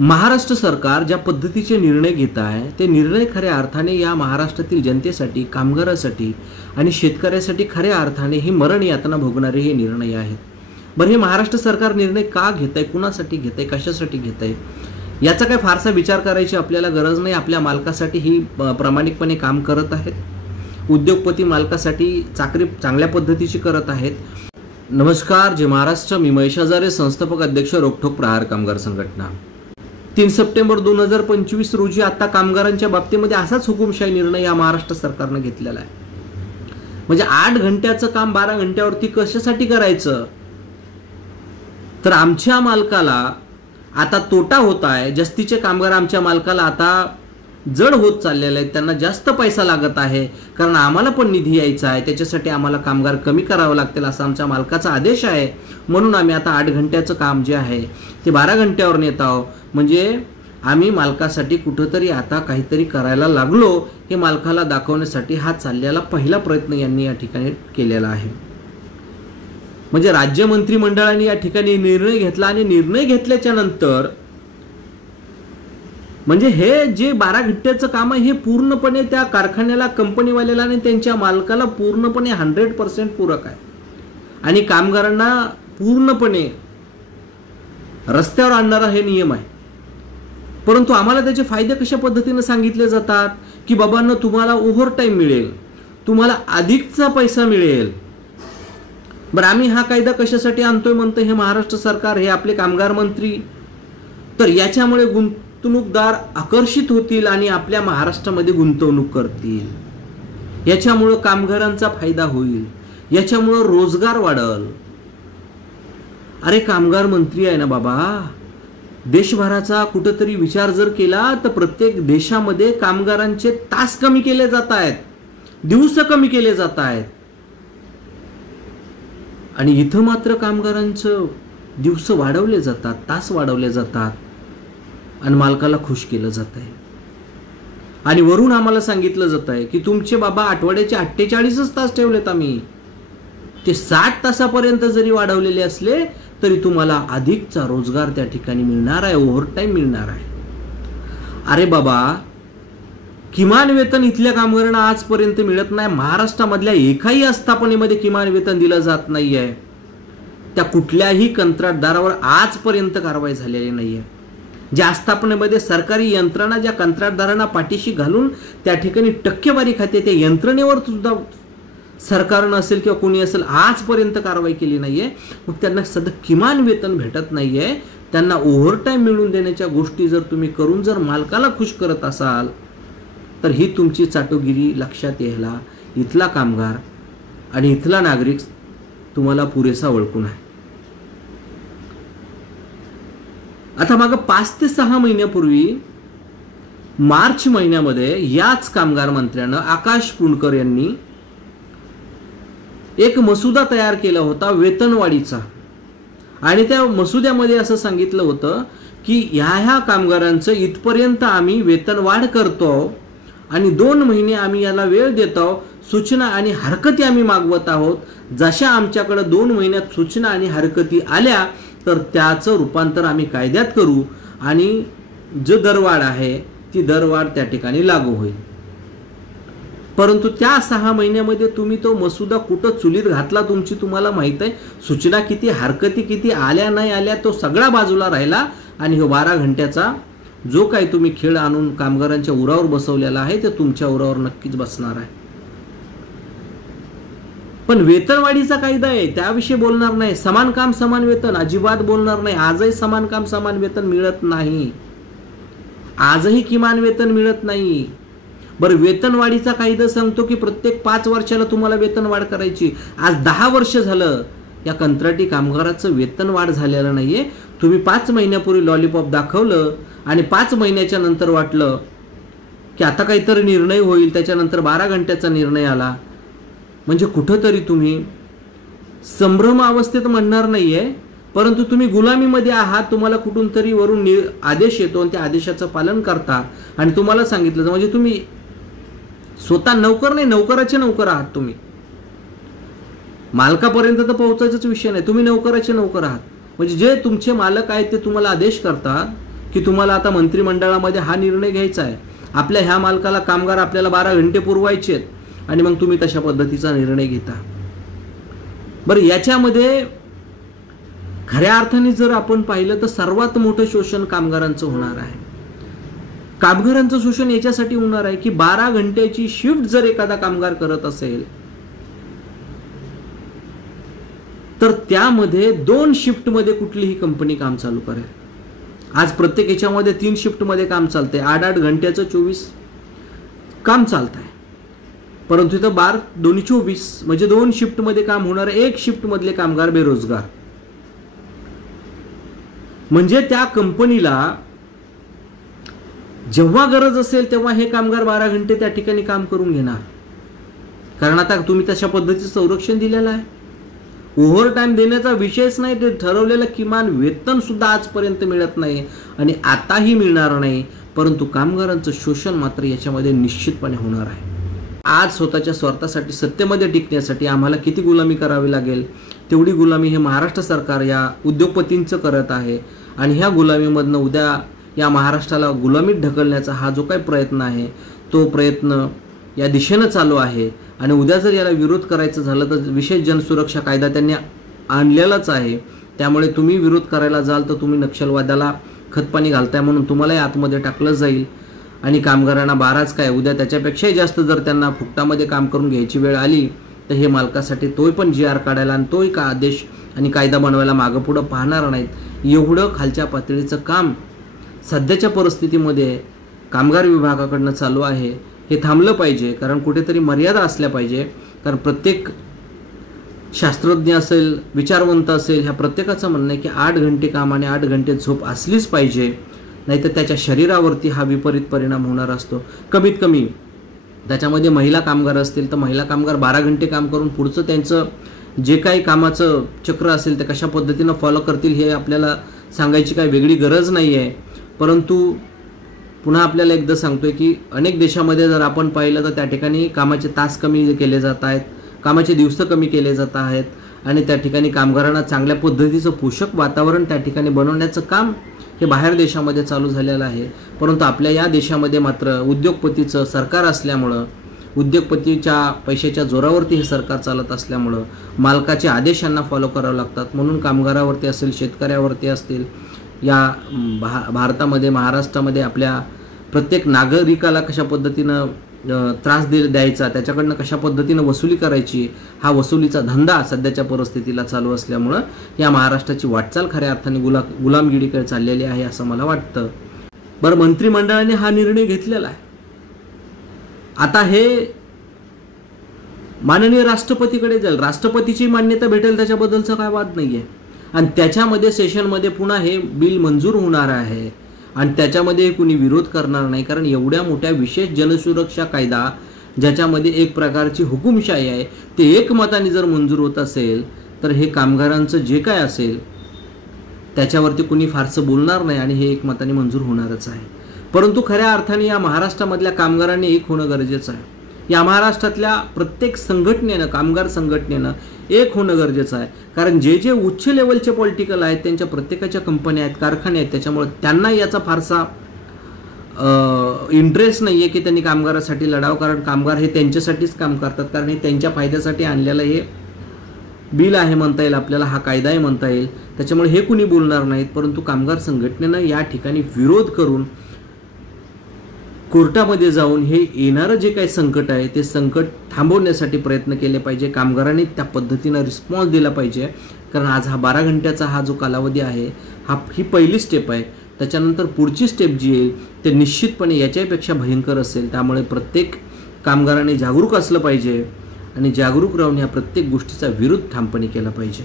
महाराष्ट्र सरकार ज्या पद्धतीचे निर्णय घेत आहे ते निर्णय खऱ्या अर्थाने या महाराष्ट्रातील जनतेसाठी, कामगारासाठी आणि शेतकऱ्यासाठी खऱ्या अर्थाने ही मरण यातना भोगणारे हे निर्णय आहेत। बरं, हे महाराष्ट्र सरकार निर्णय का घेत आहे, कुणासाठी घेत आहे, कशासाठी घेत आहे याचा काय फारसा विचार करायची आपल्याला गरज नाही। आपल्या मालकासाठी ही प्रामाणिकपणे काम करत आहेत। उद्योगपती मालकासाठी चाकरी चांगल्या पद्धतीची करत आहेत। नमस्कार, जय महाराष्ट्र। मी महेश हजारे, संस्थापक अध्यक्ष रोकठोक प्रहार कामगार संघटना। 3 सप्टेंबर 2025 रोजी आता कामगारांच्या बाबतीमध्ये असाच हुकुमशाही निर्णय या महाराष्ट्र सरकारने घेतलेला आहे। म्हणजे 8 घंट्याचं काम 12 घंट्यावरती कशासाठी करायचं, तर आमच्या मालकाला आता तोटा होत आहे। जास्तीचे कामगार आमच्या मालकाला आता जड होत चाललेले आहेत, त्यांना जास्त पैसा लागत आहे, कारण आम्हाला पण निधी यायचा आहे, त्याच्यासाठी आम्हाला कामगार कमी करावं लागतील असा आमच्या मालकाचा आदेश आहे। म्हणून आम्ही आता 8 घंट्याचं काम जे आहे ते 12 घंट्यावर नेत आहोत। म्हणजे आम्ही मालकासाठी कुठंतरी आता काहीतरी करायला लागलो हे मालकाला दाखवण्यासाठी हा चाललेला पहिला प्रयत्न यांनी या ठिकाणी केलेला आहे। म्हणजे राज्य मंत्रिमंडळाने या ठिकाणी निर्णय घेतला आणि निर्णय घेतल्याच्या नंतर म्हणजे हे जे 12 घंट्याचं काम आहे हे पूर्णपणे त्या कारखान्याला, कंपनीवाल्याला आणि त्यांच्या मालकाला पूर्णपणे 100% पूरक आहे आणि कामगारांना पूर्णपणे रस्त्यावर आणणारा हे नियम आहे। परंतु आम्हाला त्याचे फायदे कशा पद्धतीने सांगितले जातात की बाबांनो तुम्हाला ओव्हरटाईम मिळेल, तुम्हाला अधिकचा पैसा मिळेल। बरं, आम्ही हा कायदा कशासाठी आणतोय म्हणतो हे महाराष्ट्र सरकार, हे आपले कामगार मंत्री, तर याच्यामुळे गुंतवणूकदार आकर्षित होतील आणि आपल्या महाराष्ट्रामध्ये गुंतवणूक करतील। याच्यामुळे कामगारांचा फायदा होईल, याच्यामुळे रोजगार वाढेल। अरे कामगार मंत्री आहे ना बाबा, देशभराचा कुठेतरी विचार जर केला तर प्रत्येक देशामध्ये कामगारांचे तास कमी केले जात आहेत, दिवस कमी केले जात आहेत आणि इथं मात्र कामगारांचं दिवस वाढवले जातात, तास वाढवले जातात आणि मालकाला खुश केलं जात आहे। आणि वरून आम्हाला सांगितलं जात आहे की तुमचे बाबा आठवड्याचे 48च तास ठेवलेत आम्ही, ते 60 तासापर्यंत जरी वाढवलेले असले तरी तुम्हाला अधिकचा रोजगार त्या ठिकाणी मिळणार आहे, ओव्हरटाईम मिळणार आहे। अरे बाबा, किमान वेतन इथल्या कामगारांना आजपर्यंत मिळत नाही। महाराष्ट्रामधल्या एकाही आस्थापनेमध्ये किमान वेतन दिलं जात नाही आहे। त्या कुठल्याही कंत्राटदारावर आजपर्यंत कारवाई झालेली नाही आहे। ज्या आस्थापनेमध्ये सरकारी यंत्रणा ज्या कंत्राटदारांना पाठीशी घालून त्या ठिकाणी टक्केवारी खाते, त्या यंत्रणेवर सुद्धा सरकारनं असेल किंवा कोणी असेल आजपर्यंत कारवाई केली नाहीये। मग त्यांना सध्या किमान वेतन भेटत नाहीये, त्यांना ओव्हरटाईम मिळवून देण्याच्या गोष्टी जर तुम्ही करून जर मालकाला खुश करत असाल तर ही तुमची चाटोगिरी लक्षात यायला इथला कामगार आणि इथला नागरिक तुम्हाला पुरेसा ओळखून आहे। आता मागे 5 ते 6 महिन्यापूर्वी मार्च महिन्यामध्ये याच कामगार मंत्र्यानं आकाश पुणकर यांनी एक मसुदा तयार केला होता वेतनवाढीचा आणि त्या मसुद्यामध्ये असं सांगितलं होतं की ह्या कामगारांचं इथपर्यंत आम्ही वेतनवाढ करतो आणि 2 महिने आम्ही याला वेळ देतो, सूचना आणि हरकती आम्ही मागवत आहोत। जशा आमच्याकडे 2 महिन्यात सूचना आणि हरकती आल्या तर त्याचं रूपांतर आम्ही कायद्यात करू आणि जो दरवाढ आहे ती दरवाढ त्या ठिकाणी लागू होईल। परंतु त्या 6 महिन्यामध्ये तुम्ही तो मसुदा कुठं चुलीत घातला तुमची तुम्हाला माहित आहे। सूचना किती, हरकती किती आल्या नाही आल्या तो सगळा बाजूला राहिला आणि हो 12 घंट्याचा जो काही तुम्ही खेळ आणून कामगारांच्या उरावर बसवलेला आहे ते तुमच्या उरावर नक्कीच बसणार आहे। पण वेतनवाढीचा कायदा आहे त्याविषयी बोलणार नाही, समान काम समान वेतन अजिबात बोलणार नाही। आजही समान काम समान वेतन मिळत नाही, आजही किमान वेतन मिळत नाही। बरं, वेतनवाढीचा कायदा सांगतो की प्रत्येक 5 वर्षाला तुम्हाला वेतनवाढ करायची। आज 10 वर्ष झालं या कंत्राटी कामगाराचं वेतनवाढ झालेलं नाहीये। तुम्ही 5 महिन्यापूर्वी लॉलीपॉप दाखवलं आणि 5 महिन्याच्या नंतर वाटलं की आता काहीतरी निर्णय होईल, त्याच्यानंतर 12 घंट्याचा निर्णय आला। म्हणजे कुठंतरी तुम्ही संभ्रम अवस्थेत म्हणणार नाहीये, परंतु तुम्ही गुलामीमध्ये आहात। तुम्हाला कुठून तरी वरून आदेश येतो आणि त्या आदेशाचं पालन करता आणि तुम्हाला सांगितलं म्हणजे तुम्ही स्वतः नौकर नाही, नौकराचे नौकर आहात। तुम्ही मालकापर्यंत तर पोहोचायचाच विषय नाही, तुम्ही नौकराचे नौकर आहात। म्हणजे जे तुमचे मालक आहेत ते तुम्हाला आदेश करतात की तुम्हाला आता मंत्रिमंडळामध्ये हा निर्णय घ्यायचा आहे, आपल्या ह्या मालकाला कामगार आपल्याला 12 घंटे पुरवायचे आहेत आणि मग तुम्ही तशा पद्धतीचा निर्णय घेता. बरं, याच्यामध्ये खऱ्या अर्थाने जर आपण पाहिलं तर सर्वात मोठं शोषण कामगारांचं होणार आहे. कामगारांचं शोषण याच्यासाठी होणार आहे की 12 घंट्याची शिफ्ट जर एखादा कामगार करत असेल तर त्यामध्ये 2 शिफ्टमध्ये कुठलीही कंपनी काम चालू करेल. आज प्रत्येक याच्यामध्ये 3 शिफ्टमध्ये काम चालते, 8-8 घंट्याचं 24 काम चालत आहे. परंतु इथं 12 दोन्ही 24 म्हणजे 2 शिफ्टमध्ये काम होणार, 1 शिफ्टमधले कामगार बेरोजगार. म्हणजे त्या कंपनीला जेव्हा गरज असेल तेव्हा हे कामगार 12 घंटे त्या ठिकाणी काम करून घेणार, कारण आता तुम्ही तशा पद्धतीचं संरक्षण दिलेलं आहे. ओव्हर टाइम देण्याचा विषयच नाही, ते ठरवलेलं किमान वेतन सुद्धा आजपर्यंत मिळत नाही आणि आताही मिळणार नाही. परंतु कामगारांचं शोषण मात्र याच्यामध्ये निश्चितपणे होणार आहे. आज स्वतःच्या स्वार्थासाठी, सत्तेमध्ये टिकण्यासाठी आम्हाला किती गुलामी करावी लागेल तेवढी गुलामी हे महाराष्ट्र सरकार या उद्योगपतींचं करत आहे. आणि ह्या गुलामीमधनं उद्या या महाराष्ट्राला गुलामीत ढकलण्याचा हा जो काही प्रयत्न आहे तो प्रयत्न या दिशेनं चालू आहे. आणि उद्या जर याला विरोध करायचं झालं तर विशेष जनसुरक्षा कायदा त्यांनी आणलेलाच आहे. त्यामुळे तुम्ही विरोध करायला जाल तर तुम्ही नक्षलवादाला खतपाणी घालताय म्हणून तुम्हालाही आतमध्ये टाकलं जाईल. आणि कामगारांना 12च काय, उद्या त्याच्यापेक्षाही जास्त जर त्यांना फुकटामध्ये काम करून घ्यायची वेळ आली तर हे मालकासाठी तोही पण GR काढायला आणि तोही का आदेश आणि कायदा बनवायला मागं पुढं पाहणार नाहीत. एवढं खालच्या पातळीचं काम सध्याच्या परिस्थितीमध्ये कामगार विभागाकडनं चालू आहे. हे थांबलं पाहिजे, कारण कुठेतरी मर्यादा असल्या पाहिजे. कारण प्रत्येक शास्त्रज्ञ असेल, विचारवंत असेल, ह्या प्रत्येकाचं म्हणणं आहे की 8 घंटे काम आणि 8 घंटे झोप असलीच पाहिजे, नाहीतर त्याच्या शरीरावरती हा विपरीत परिणाम होणार असतो. कमीत कमी त्याच्यामध्ये महिला कामगार असतील तर महिला कामगार 12 घंटे काम करून पुढचं त्यांचं जे काही कामाचं चक्र असेल ते कशा पद्धतीनं फॉलो करतील हे आपल्याला सांगायची काही वेगळी गरज नाही आहे. परंतु पुन्हा आपल्याला एकदा सांगतोय की अनेक देशामध्ये जर आपण पाहिलं तर त्या ठिकाणी कामाचे तास कमी केले जात आहेत, कामाचे दिवस कमी केले जात आहेत आणि त्या ठिकाणी कामगारांना चांगल्या पद्धतीचं पोषक वातावरण त्या ठिकाणी बनवण्याचं काम हे बाहेर देशामध्ये चालू झालेलं आहे. परंतु आपल्या या देशामध्ये मात्र उद्योगपतीचं सरकार असल्यामुळं, उद्योगपतीच्या पैशाच्या जोरावरती हे सरकार चालत असल्यामुळं मालकाचे आदेश यांना फॉलो करावे लागतात. म्हणून कामगारावरती असेल, शेतकऱ्यावरती असतील, या भारतामध्ये, महाराष्ट्रामध्ये आपल्या प्रत्येक नागरिकाला कशा पद्धतीनं त्रास द्यायचा, त्याच्याकडनं कशा पद्धतीनं वसुली करायची, हा वसुलीचा धंदा सध्याच्या परिस्थितीला चालू असल्यामुळं या महाराष्ट्राची वाटचाल खऱ्या अर्थाने गुलामगिरीकडे चाललेली आहे असं मला वाटतं. बरं, मंत्रिमंडळाने हा निर्णय घेतलेला आहे. आता हे माननीय राष्ट्रपतीकडे जाईल, राष्ट्रपतीची मान्यता भेटेल त्याच्याबद्दलचा काय वाद नाही आहे. आणि त्याच्यामध्ये सेशनमध्ये पुन्हा हे बिल मंजूर होणार आहे आणि त्याच्यामध्ये कुणी विरोध करणार नाही. कारण एवढ्या मोठ्या विशेष जनसुरक्षा कायदा ज्याच्यामध्ये एक प्रकारची हुकुमशाही आहे ते एकमताने जर मंजूर होत असेल तर हे कामगारांचं जे काय असेल त्याच्यावरती कुणी फारसं बोलणार नाही आणि हे एकमताने मंजूर होणारच आहे. परंतु खऱ्या अर्थाने या महाराष्ट्रामधल्या कामगारांनी एक होणं गरजेचं आहे. या महाराष्ट्रातल्या प्रत्येक संघटनेनं, कामगार संघटनेनं एक होणं गरजेचं आहे. कारण जे जे उच्च लेवलचे पॉलिटिकल आहेत त्यांच्या प्रत्येकाच्या कंपन्या आहेत, कारखाने आहेत, त्याच्यामुळे त्यांना याचा फारसा इंटरेस्ट नाही आहे की त्यांनी कामगारासाठी लढावं. कारण कामगार हे त्यांच्यासाठीच काम करतात, कारण हे त्यांच्या फायद्यासाठी आणलेलं हे बिल आहे म्हणता येईल आपल्याला, हा कायदा आहे म्हणता येईल. त्याच्यामुळे हे कुणी बोलणार नाहीत. परंतु कामगार संघटनेनं या ठिकाणी विरोध करून कोर्टामध्ये जाऊन हे येणारं जे काही संकट आहे ते संकट थांबवण्यासाठी प्रयत्न केले पाहिजे. कामगारांनी त्या पद्धतीनं रिस्पॉन्स दिला पाहिजे. कारण आज हा 12 घंट्याचा हा जो कालावधी आहे ही पहिली स्टेप आहे. त्याच्यानंतर पुढची स्टेप जी येईल ते निश्चितपणे याच्यापेक्षा भयंकर असेल. त्यामुळे प्रत्येक कामगारांनी जागरूक असलं पाहिजे आणि जागरूक राहून या प्रत्येक गोष्टीचा विरोध ठामपणे केला पाहिजे.